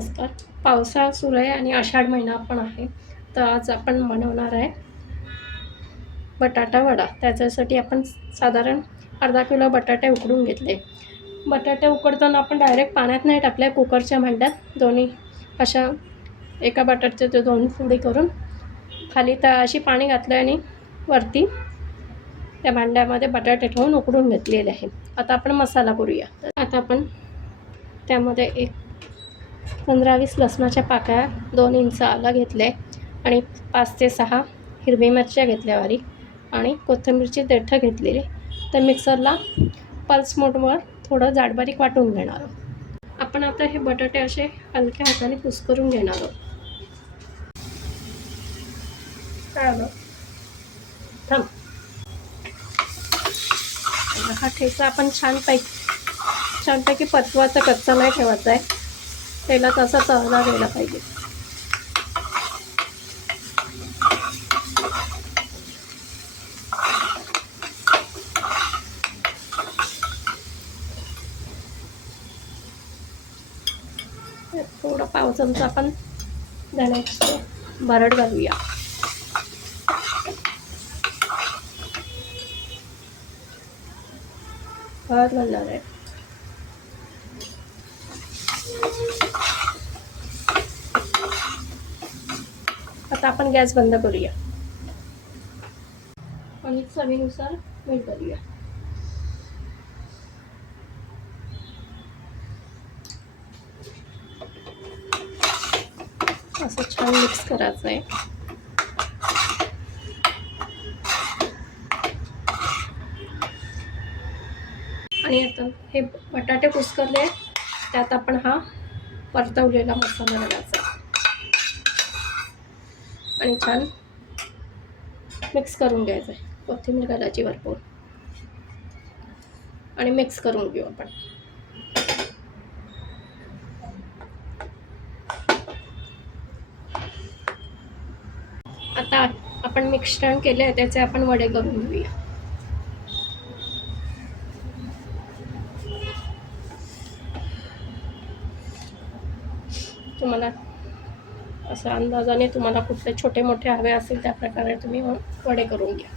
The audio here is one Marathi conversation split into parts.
नमस्कार. पावसाळा सुरू आहे आणि आषाढ महिना पण आहे. तर आज आपण बनवणार आहे बटाटा वडा. त्याच्यासाठी आपण साधारण अर्धा किलो बटाटे उकडून घेतले. बटाटे उकडताना आपण डायरेक्ट पाण्यात नाही टाकले, कुकरच्या भांड्यात दोन्ही अशा एका बटाट्याचे ते 2 फोडी करून खाली अशी पाणी घातलं आणि वरती त्या भांड्यामध्ये बटाटे ठेवून उकडून घेतलेले आहे. आता आपण मसाला करूया. आता आपण त्यामध्ये 15-20 लसणाच्या पाकळ्या, 2 इंच आलं घेतले आणि 5 ते 6 हिरवी मिरच्या घेतल्या बारीक आणि कोथिंबीरची देठं घेतलेली. तर मिक्सरला पल्स मोडवर थोडं जाडबारीक वाटून घेणार आहोत. आपण आता हे बटाटे असे हलक्या हाताने कुस्करून घेणार आहोत. थांब. हा ठेचा आपण छानपैकी पचवायचा, कच्चा नाही ठेवायचा आहे. तेलात असा तळला गेला पाहिजे. थोडं पाव चमचा आपण धण्याचं भरड घालूया. हळद घालणार आहे. आता आपण गॅस बंद करूया आणि चवीनुसार मीठ घालूया. असं छान मिक्स करायचं आहे. आणि आता हे बटाटे कुस्करले, त्यात आपण हा परतवलेला मसाला घालायचा आणि छान मिक्स करून घ्यायचं आहे. कोथिंबीर घालायची भरपूर आणि मिक्स करून घेऊ आपण. आता आपण मिश्रण केले आहे त्याचे आपण वडे करून घेऊया. तुम्हाला असं अंदाजाने तुम्हाला कुठले छोटे मोठे हवे असेल त्या प्रकारे तुम्ही वडे करून घ्या.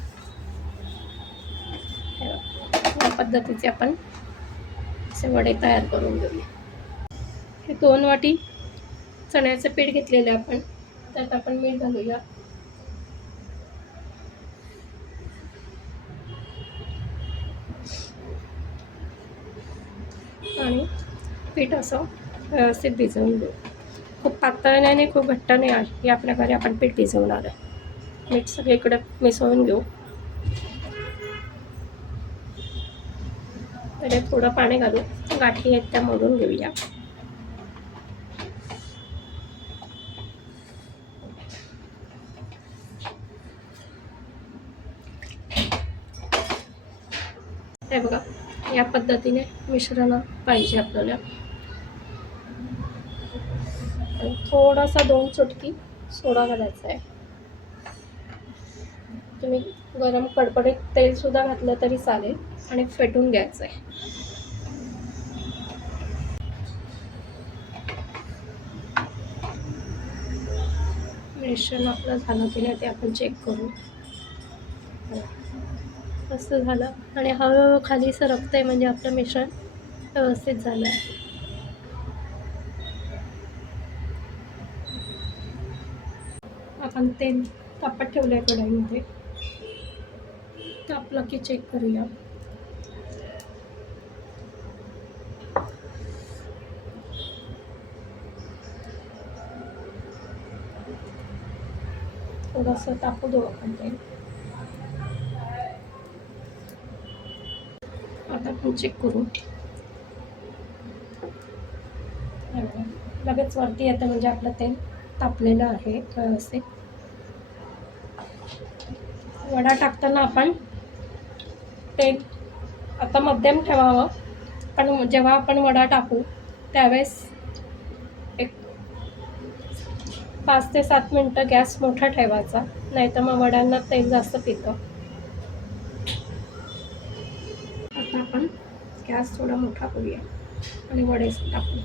या पद्धतीचे आपण असे वडे तयार करून घेऊया. हे 2 वाटी चण्याचं पीठ घेतलेले आपण, त्यात आपण मीठ घालूया. आणि पीठ असं व्यवस्थित भिजवून घेऊ. खूप पातळ नाही आणि खूप घट्ट नाही आहे. या प्रकारे आपण पीठ भिजवणार आहे. मीठ सगळीकडे मिसळून घेऊ. त्याने थोडं पाणी घालू, गाठी आहेत त्या मोडून घेऊया. हे बघा, या पद्धतीने मिश्रण पाहिजे आपल्याला. थोडासा 2 चुटकी सोडा घालायचा आहे. तुम्ही गरम कडकडीत तेल सुद्धा घातलं तरी चालेल आणि फेटून घ्यायचं आहे. मिश्रण आपलं झालं की नाही ते आपण चेक करू. असं झालं आणि हळूहळू खाली सरकतंय म्हणजे आपलं मिश्रण व्यवस्थित झालं आहे. आपण तेल तापत ठेवलं आहे कढईमध्ये. तापलं की चेक करूया. थोडंसं तापू देऊ आपण तेल. आता आपण चेक करू. लगेच वरती येतं म्हणजे आपलं तेल तापलेलं आहे व्यवस्थित. वडा टाकताना आपण तेल आता मध्यम ठेवावं, पण जेव्हा आपण वडा टाकू त्यावेळेस एक 5 ते 7 मिनटं गॅस मोठा ठेवायचा, नाहीतर मग वड्यांना तेल जास्त पितं. आता आपण गॅस थोडा मोठा करूया आणि वडे टाकू.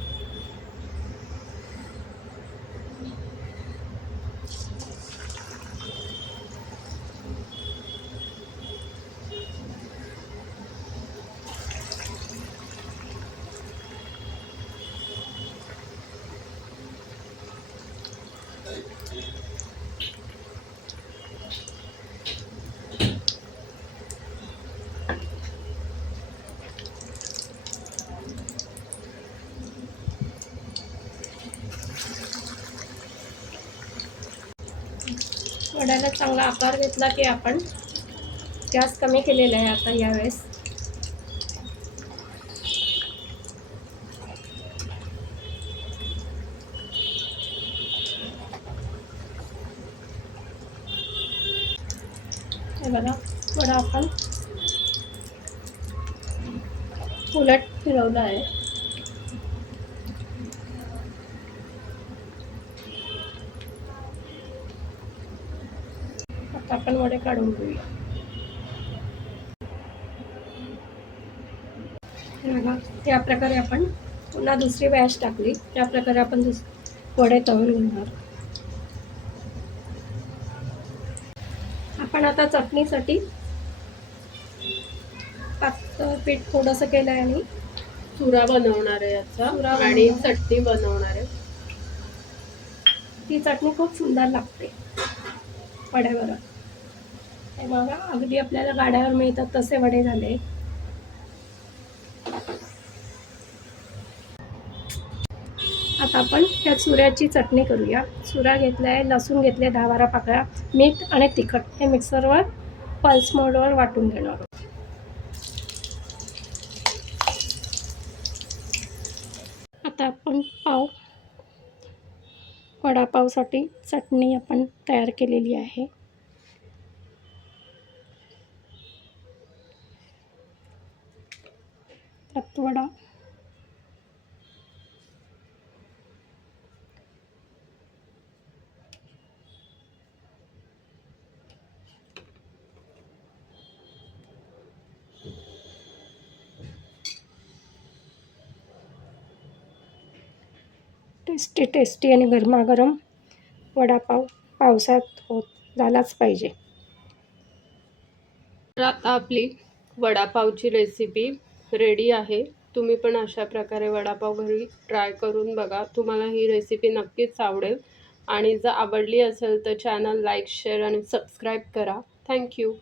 वड्याला चांगला आकार घेतला की आपण गॅस कमी केलेला आहे आता यावेळेस. हे बघा, वडा आपण उलट फिरवला आहे. आता आपण वडे काढून घेऊया. हे बघा, या प्रकारे आपण पुन्हा दुसरी बॅच टाकली. त्या प्रकारे आपण वडे तळून घेणार. आपण आता चटणीसाठी पातळ पीठ थोडंसं केलं आहे आणि चुरा बनवणार आहे याचा आणि चटणी बनवणार आहे. ती चटणी खूप सुंदर लागते वड्यावर. हे बघा, अगदी आपल्याला गाड्यावर मिळतात तसे वडे झाले. आता आपण त्या चुऱ्याची चटणी करूया. चुरा घेतला आहे, लसूण घेतले 10-12 पाकळ्या, मीठ आणि तिखट हे मिक्सरवर पल्स मोडवर वाटून घेणार. आता आपण वडापावसाठी चटणी आपण तयार केलेली आहे. त्यात वडा, टेस्टी आणि गरमागरम वडापाव पावसाळ्यात झालाच पाहिजे. तर आता आपली वडापावची रेसिपी रेडी आहे. तुम्ही पण अशा प्रकारे वडापाव घरी ट्राय करून बघा. तुम्हाला ही रेसिपी नक्कीच आवडेल आणि जर आवडली असेल तर चॅनल लाईक, शेअर आणि सबस्क्राईब करा. थँक्यू.